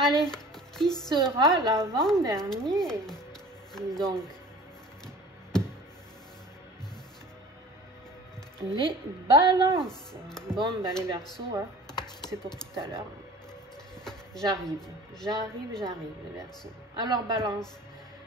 Allez, qui sera l'avant-dernier? Donc, les balances. Bon, ben les Verseaux, hein, c'est pour tout à l'heure. J'arrive, les Verseaux. Alors, Balance,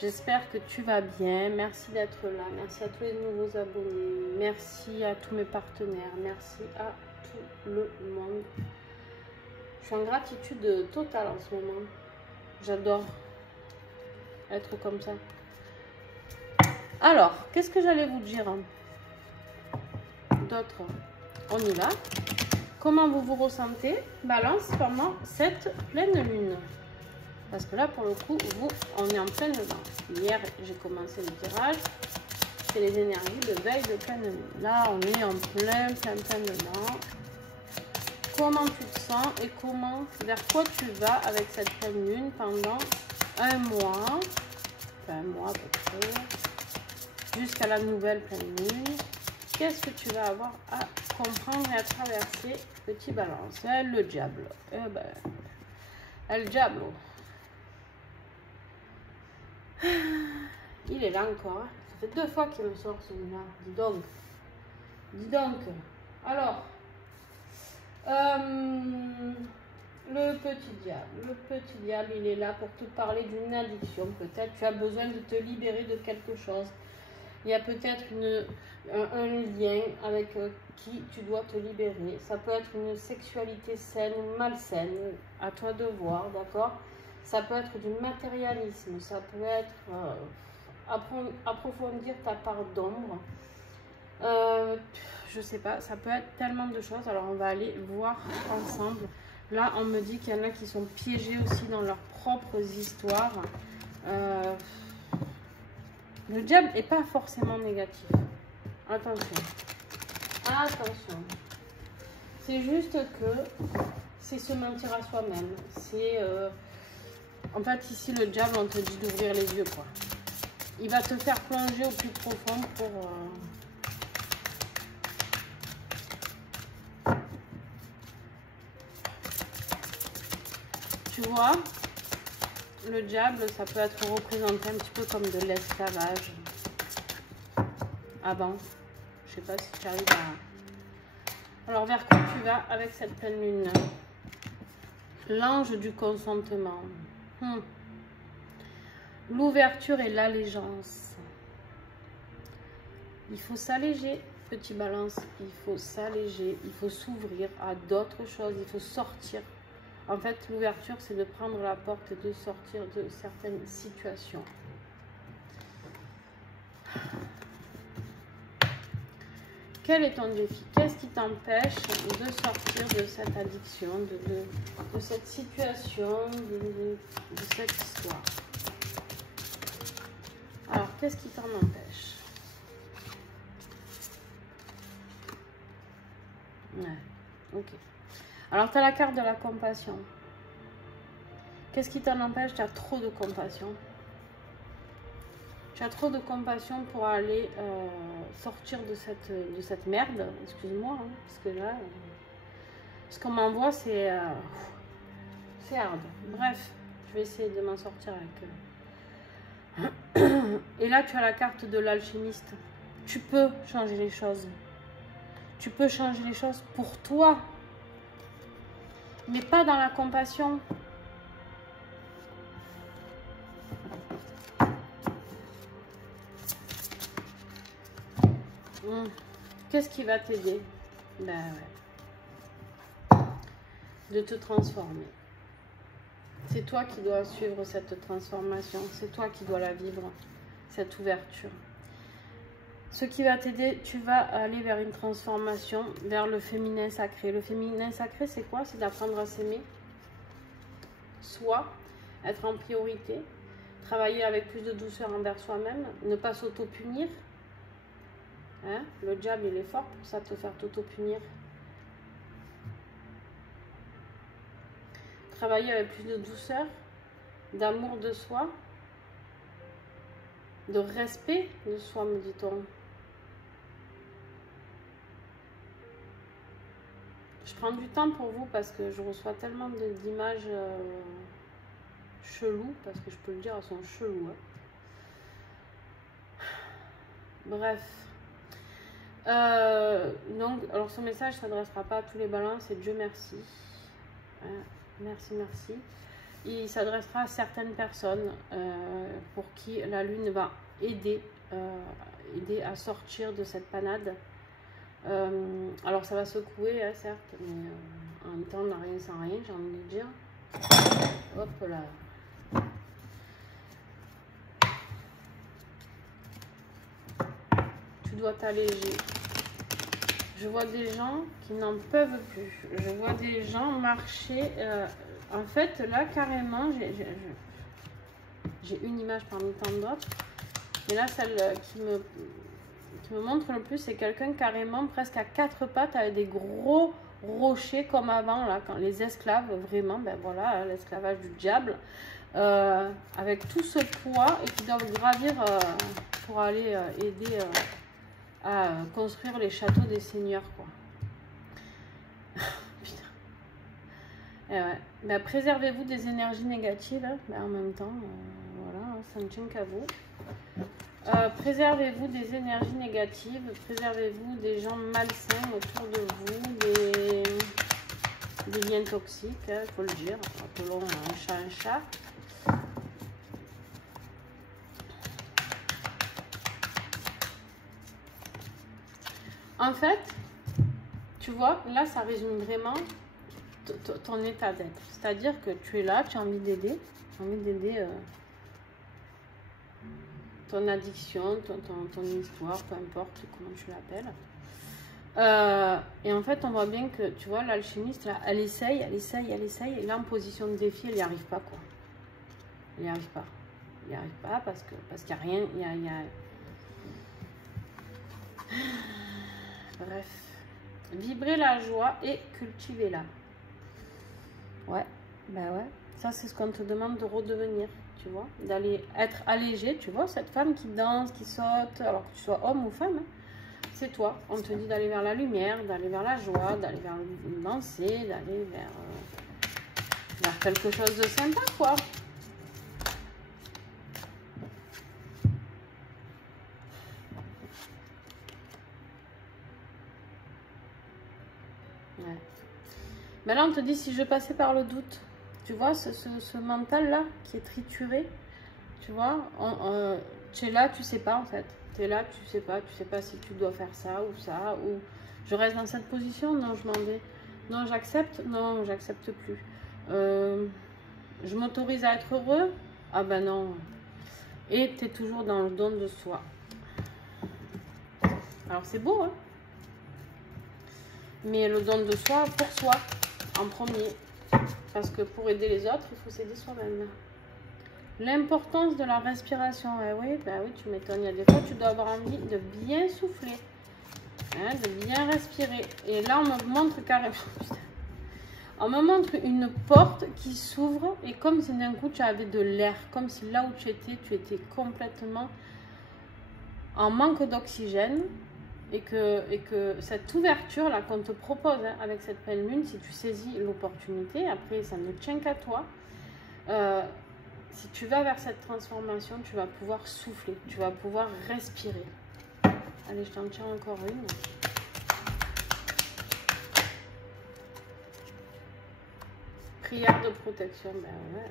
j'espère que tu vas bien. Merci d'être là. Merci à tous les nouveaux abonnés. Merci à tous mes partenaires. Merci à tout le monde. Je suis en gratitude totale en ce moment. J'adore être comme ça. Alors, qu'est-ce que j'allais vous dire d'autre? On y va. Comment vous vous ressentez, Balance, pendant cette pleine lune? Parce que là, pour le coup, on est en pleine dedans. Hier, j'ai commencé le tirage. C'est les énergies de veille de pleine lune. Là, on est en plein dedans. Comment tu te sens et vers quoi tu vas avec cette pleine lune pendant un mois, enfin un mois à peu près, jusqu'à la nouvelle pleine lune? Qu'est-ce que tu vas avoir à comprendre et à traverser, petit Balance? Le diable. Le diablo. Il est là encore. Ça fait 2 fois qu'il me sort celui-là. Dis donc. Dis donc. Alors, le petit diable, il est là pour te parler d'une addiction. Peut-être tu as besoin de te libérer de quelque chose. Il y a peut-être un lien avec qui tu dois te libérer. Ça peut être une sexualité saine ou malsaine, à toi de voir, d'accord? Ça peut être du matérialisme, ça peut être approfondir ta part d'ombre. Je sais pas, ça peut être tellement de choses. Alors on va aller voir ensemble. Là, on me dit qu'il y en a qui sont piégés aussi dans leurs propres histoires. Le diable n'est pas forcément négatif. Attention. Attention. C'est juste que c'est se mentir à soi-même. C'est... en fait, ici, le diable, on te dit d'ouvrir les yeux, quoi. Il va te faire plonger au plus profond pour... Tu vois, le diable, ça peut être représenté un petit peu comme de l'esclavage. Avant. Je sais pas si tu arrives à... Alors, vers quoi tu vas avec cette pleine lune? L'ange du consentement. L'ouverture et l'allégeance. Il faut s'alléger, petit Balance. Il faut s'alléger. Il faut s'ouvrir à d'autres choses. Il faut sortir. En fait, l'ouverture, c'est de prendre la porte et de sortir de certaines situations. Quel est ton défi? Qu'est-ce qui t'empêche de sortir de cette addiction, de cette situation, de cette histoire? Alors, qu'est-ce qui t'en empêche? Ouais, ok. Alors, tu as la carte de la compassion. Qu'est-ce qui t'en empêche? Tu as trop de compassion. Tu as trop de compassion pour aller sortir de cette merde. Excuse-moi, hein, parce que là, ce qu'on m'envoie, c'est hard. Bref, je vais essayer de m'en sortir avec... Et là, tu as la carte de l'alchimiste. Tu peux changer les choses. Tu peux changer les choses pour toi. Mais pas dans la compassion. Qu'est-ce qui va t'aider? Ben ouais. De te transformer. C'est toi qui dois suivre cette transformation. C'est toi qui dois la vivre, cette ouverture. Ce qui va t'aider, tu vas aller vers une transformation, vers le féminin sacré. Le féminin sacré, c'est quoi? C'est d'apprendre à s'aimer. Soit être en priorité, travailler avec plus de douceur envers soi-même, ne pas s'auto-punir. Hein? Le diable, il est fort pour ça, te faire t'auto-punir. Travailler avec plus de douceur, d'amour de soi, de respect de soi, me dit-on. Je prends du temps pour vous parce que je reçois tellement d'images chelous, parce que je peux le dire, elles sont cheloues. Hein. Bref. Donc, alors ce message ne s'adressera pas à tous les balances et Dieu merci. Merci, merci. Il s'adressera à certaines personnes pour qui la lune va aider à sortir de cette panade. Alors ça va secouer, hein, certes, mais en même temps, on n'a rien sans rien, j'ai envie de dire. Hop là. Tu dois t'alléger. Je vois des gens qui n'en peuvent plus. Je vois des gens marcher. En fait, là, carrément, j'ai une image parmi tant d'autres. Mais là, celle qui me montre le plus, c'est quelqu'un carrément presque à quatre pattes avec des gros rochers comme avant, là, quand les esclaves, vraiment, ben voilà, l'esclavage du diable, avec tout ce poids et qui doivent gravir pour aller aider à construire les châteaux des seigneurs, quoi. Putain. Et ouais. Ben, préservez-vous des énergies négatives, hein. Ben, en même temps, voilà, ça ne tient qu'à vous. Préservez-vous des énergies négatives, préservez-vous des gens malsains autour de vous, des liens toxiques, il faut le dire, appelons un chat un chat. En fait, tu vois, là ça résume vraiment ton état d'être. C'est-à-dire que tu es là, tu as envie d'aider, ton addiction, ton histoire, peu importe comment tu l'appelles. Et en fait, on voit bien que, tu vois, l'alchimiste, là, elle essaye, et là, en position de défi, elle n'y arrive pas, quoi. Elle n'y arrive pas. Elle n'y arrive pas parce qu'il n'y a rien, Bref. Vibrez la joie et cultivez-la. Ouais, ben ouais. Ça, c'est ce qu'on te demande de redevenir. Tu vois, d'aller être allégé, tu vois, cette femme qui danse, qui saute, alors que tu sois homme ou femme, hein, c'est toi. On te dit d'aller vers la lumière, d'aller vers la joie, d'aller vers le danser, d'aller vers quelque chose de sympa, quoi. Ouais. Mais là, on te dit, si je passais par le doute, tu vois, ce mental-là qui est trituré, tu vois, tu es là, tu sais pas en fait. Tu es là, tu sais pas si tu dois faire ça, ou je reste dans cette position, non, je m'en vais. Non, j'accepte, non, j'accepte plus. Je m'autorise à être heureux, ah ben non. Et tu es toujours dans le don de soi. Alors c'est beau, hein. Mais le don de soi pour soi, en premier. Parce que pour aider les autres, il faut s'aider soi-même. L'importance de la respiration. Oui, bah oui, tu m'étonnes. Il y a des fois, tu dois avoir envie de bien souffler. Hein, de bien respirer. Et là, on me montre carrément... On me montre une porte qui s'ouvre. Et comme si d'un coup, tu avais de l'air. Comme si là où tu étais complètement en manque d'oxygène. Et que cette ouverture-là qu'on te propose, hein, avec cette pleine lune, si tu saisis l'opportunité, après ça ne tient qu'à toi, si tu vas vers cette transformation, tu vas pouvoir souffler, tu vas pouvoir respirer. Allez, je t'en tiens encore une. Prière de protection, ben ouais.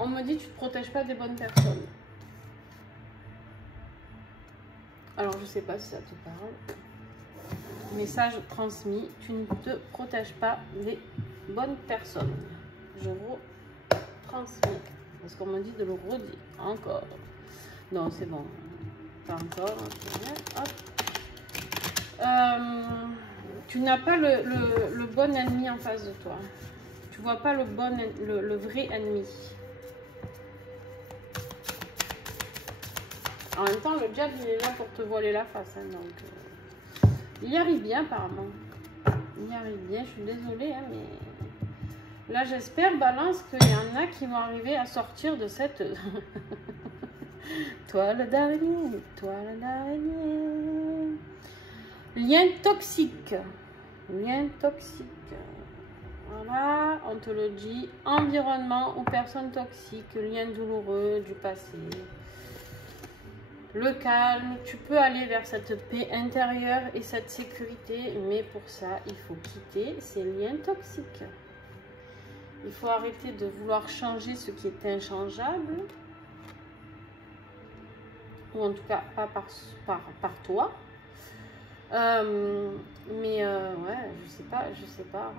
On me dit, tu ne te protèges pas des bonnes personnes. Alors, je ne sais pas si ça te parle. Message transmis. Tu ne te protèges pas des bonnes personnes. Je retransmets. Parce qu'on me dit de le redire. Encore. Non, c'est bon. Pas encore. Hop. Tu n'as pas le bon ennemi en face de toi. Tu vois pas le vrai ennemi. En même temps, le diable, il est là pour te voiler la face. Hein, donc, il y arrive bien, apparemment. Il y arrive bien. Je suis désolée, hein, mais... Là, j'espère, Balance, qu'il y en a qui vont arriver à sortir de cette... toile d'araignée, toile d'araignée. Lien toxique. Lien toxique. Voilà, on te le dit. Environnement ou personnes toxiques, liens douloureux du passé. Le calme, tu peux aller vers cette paix intérieure et cette sécurité, mais pour ça, il faut quitter ces liens toxiques. Il faut arrêter de vouloir changer ce qui est inchangeable, ou en tout cas pas par toi. Ouais, je sais pas.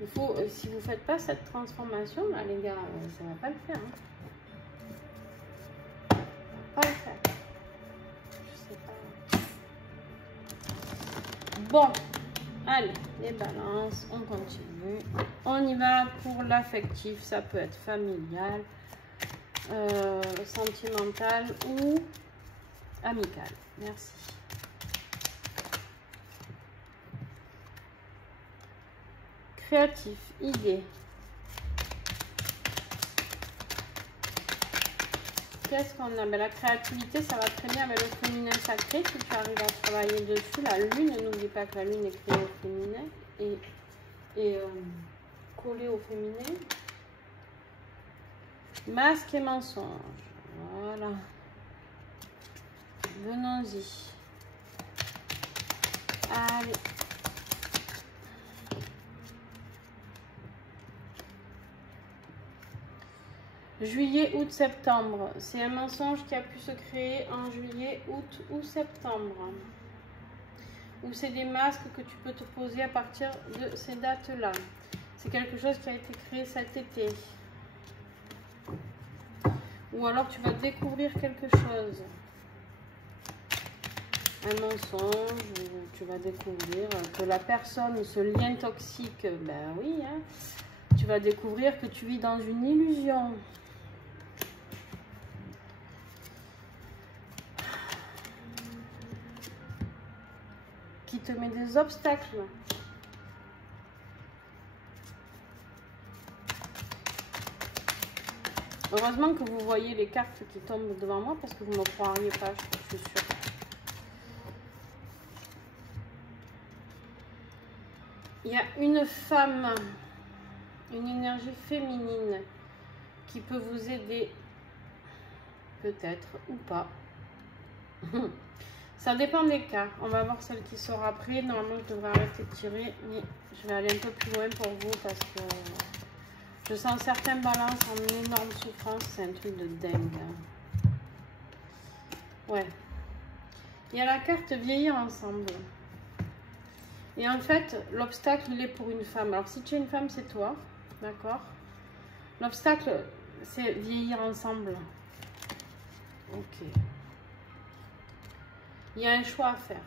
Il faut, si vous faites pas cette transformation, là, les gars, ça va pas le faire. Hein. Pas le faire. Je sais pas. Bon, allez, les balances, on continue. On y va pour l'affectif, ça peut être familial, sentimental ou amical. Merci. Créatif, idée. Qu'est-ce qu'on a? La créativité, ça va très bien avec le féminin sacré. Si tu arrives à travailler dessus, la lune, n'oublie pas que la lune est créée au féminin et collée au féminin. Masque et mensonge. Voilà. Venons-y. Allez. Juillet, août, septembre. C'est un mensonge qui a pu se créer en juillet, août ou septembre. Ou c'est des masques que tu peux te poser à partir de ces dates-là. C'est quelque chose qui a été créé cet été. Ou alors tu vas découvrir quelque chose. Un mensonge, ou tu vas découvrir que la personne, ce lien toxique, ben oui, hein, tu vas découvrir que tu vis dans une illusion. Qui te met des obstacles. Heureusement que vous voyez les cartes qui tombent devant moi parce que vous ne me croiriez pas, je suis sûre. Il y a une femme, une énergie féminine qui peut vous aider, peut-être ou pas. Ça dépend des cas. On va voir celle qui sort après. Normalement, je devrais arrêter de tirer, mais je vais aller un peu plus loin pour vous parce que je sens certaines balances en énorme souffrance. C'est un truc de dingue. Ouais. Il y a la carte vieillir ensemble. Et en fait, l'obstacle, il est pour une femme. Alors, si tu es une femme, c'est toi. D'accord? L'obstacle, c'est vieillir ensemble. Ok. Il y a un choix à faire.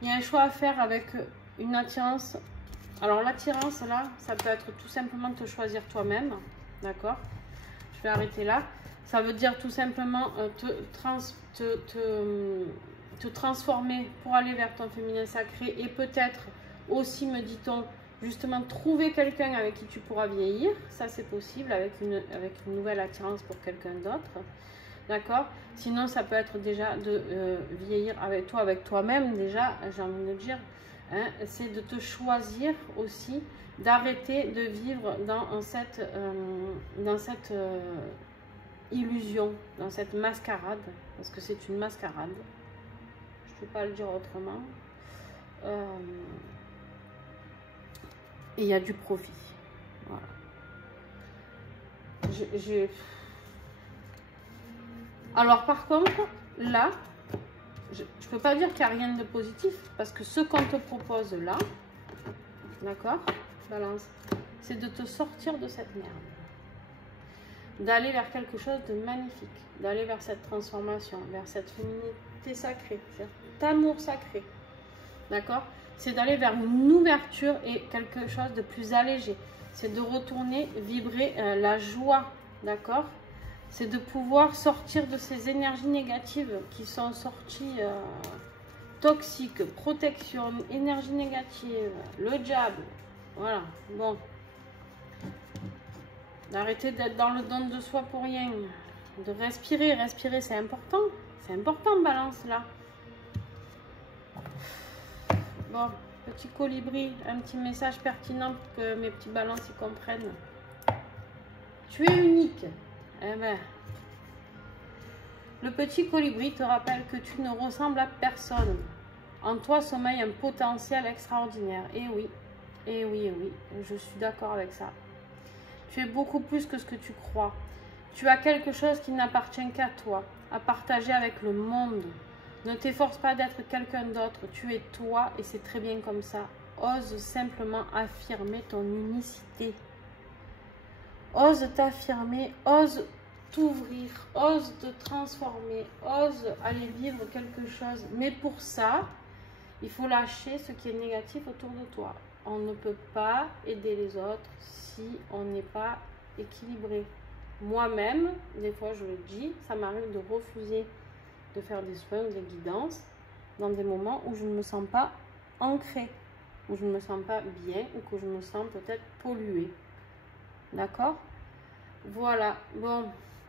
Il y a un choix à faire avec une attirance. Alors, l'attirance, là, ça peut être tout simplement te choisir toi-même. D'accord? Je vais arrêter là. Ça veut dire tout simplement te transformer pour aller vers ton féminin sacré. Et peut-être aussi, me dit-on, justement, trouver quelqu'un avec qui tu pourras vieillir. Ça, c'est possible avec une nouvelle attirance pour quelqu'un d'autre. D'accord? Sinon, ça peut être déjà de vieillir avec toi, avec toi-même déjà, j'ai envie de dire. Hein, c'est de te choisir aussi, d'arrêter de vivre dans cette illusion, dans cette mascarade, parce que c'est une mascarade. Je ne peux pas le dire autrement. Et il y a du profit. Voilà. Alors par contre, là, je ne peux pas dire qu'il n'y a rien de positif, parce que ce qu'on te propose là, d'accord, balance, c'est de te sortir de cette merde. D'aller vers quelque chose de magnifique, d'aller vers cette transformation, vers cette féminité sacrée, cet amour sacré, d'accord? C'est d'aller vers une ouverture et quelque chose de plus allégé. C'est de retourner vibrer la joie, d'accord? C'est de pouvoir sortir de ces énergies négatives qui sont sorties toxiques, protection, énergie négative, le diable. Voilà, bon. D'arrêter d'être dans le don de soi pour rien. De respirer, respirer c'est important. C'est important, balance là. Bon, Petit colibri, un petit message pertinent pour que mes petits balances y comprennent. Tu es unique. Eh ben, le petit colibri te rappelle que tu ne ressembles à personne. En toi sommeille un potentiel extraordinaire. Et oui, et oui, et oui, je suis d'accord avec ça. Tu es beaucoup plus que ce que tu crois. Tu as quelque chose qui n'appartient qu'à toi, à partager avec le monde. Ne t'efforce pas d'être quelqu'un d'autre, tu es toi et c'est très bien comme ça. Ose simplement affirmer ton unicité. Ose t'affirmer, ose t'ouvrir, ose te transformer, ose aller vivre quelque chose. Mais pour ça, il faut lâcher ce qui est négatif autour de toi. On ne peut pas aider les autres si on n'est pas équilibré. Moi-même, des fois je le dis, ça m'arrive de refuser de faire des soins, des guidances, dans des moments où je ne me sens pas ancrée, où je ne me sens pas bien, ou que je me sens peut-être polluée. D'accord? Voilà. Bon,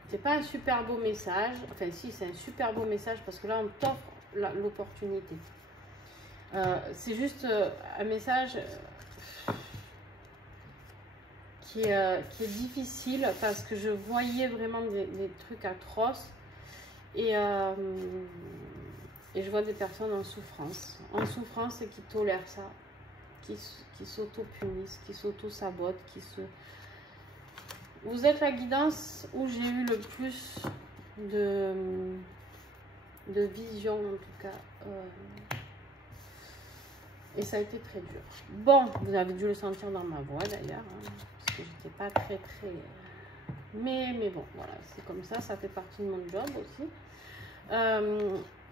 c'est pas un super beau message. Enfin, si, c'est un super beau message parce que là, on t'offre l'opportunité. C'est juste un message qui est difficile parce que je voyais vraiment des trucs atroces et je vois des personnes en souffrance et qui tolèrent ça, qui s'auto-punissent, qui s'auto-sabotent, Vous êtes la guidance où j'ai eu le plus de vision en tout cas. Et ça a été très dur. Bon, vous avez dû le sentir dans ma voix d'ailleurs, hein, parce que j'étais pas très... Mais bon, voilà, c'est comme ça, ça fait partie de mon job aussi.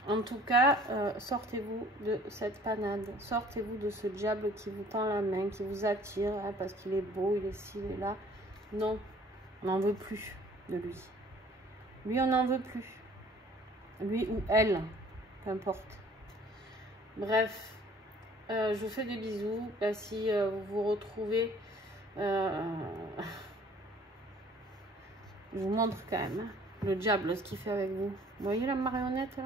En tout cas, sortez-vous de cette panade, sortez-vous de ce diable qui vous tend la main, qui vous attire, hein, parce qu'il est beau, il est ci, il est là. Non, on n'en veut plus de lui. Lui, on n'en veut plus. Lui ou elle, peu importe. Bref. Je vous fais des bisous. Là, si vous vous retrouvez, je vous montre quand même hein, le diable, ce qu'il fait avec vous. Vous voyez la marionnette là?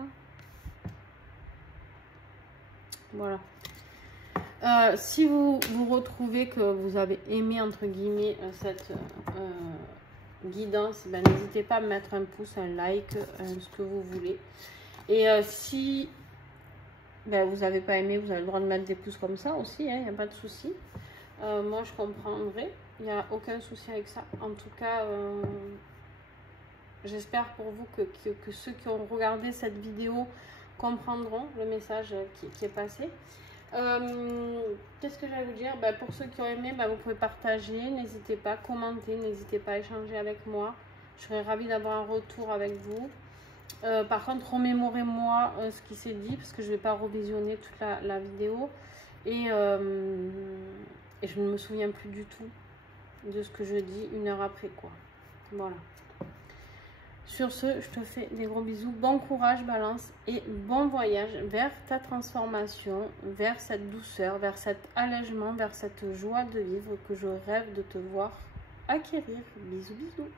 Voilà. Si vous vous retrouvez que vous avez aimé entre guillemets cette guidance, ben, n'hésitez pas à mettre un pouce, un like, ce que vous voulez. Et si ben, vous n'avez pas aimé, vous avez le droit de mettre des pouces comme ça aussi, il n'y a pas de souci. Moi, je comprendrai. Il n'y a aucun souci avec ça. En tout cas, j'espère pour vous que ceux qui ont regardé cette vidéo comprendront le message qui est passé. Qu'est-ce que j'allais vous dire? Ben, pour ceux qui ont aimé, ben, vous pouvez partager. N'hésitez pas à commenter. N'hésitez pas à échanger avec moi. Je serais ravie d'avoir un retour avec vous. Par contre, remémorez-moi ce qui s'est dit parce que je ne vais pas revisionner toute la vidéo et je ne me souviens plus du tout de ce que je dis une heure après quoi. Voilà. Sur ce, je te fais des gros bisous. Bon courage, Balance, et bon voyage vers ta transformation, vers cette douceur, vers cet allègement, vers cette joie de vivre que je rêve de te voir acquérir. Bisous, bisous.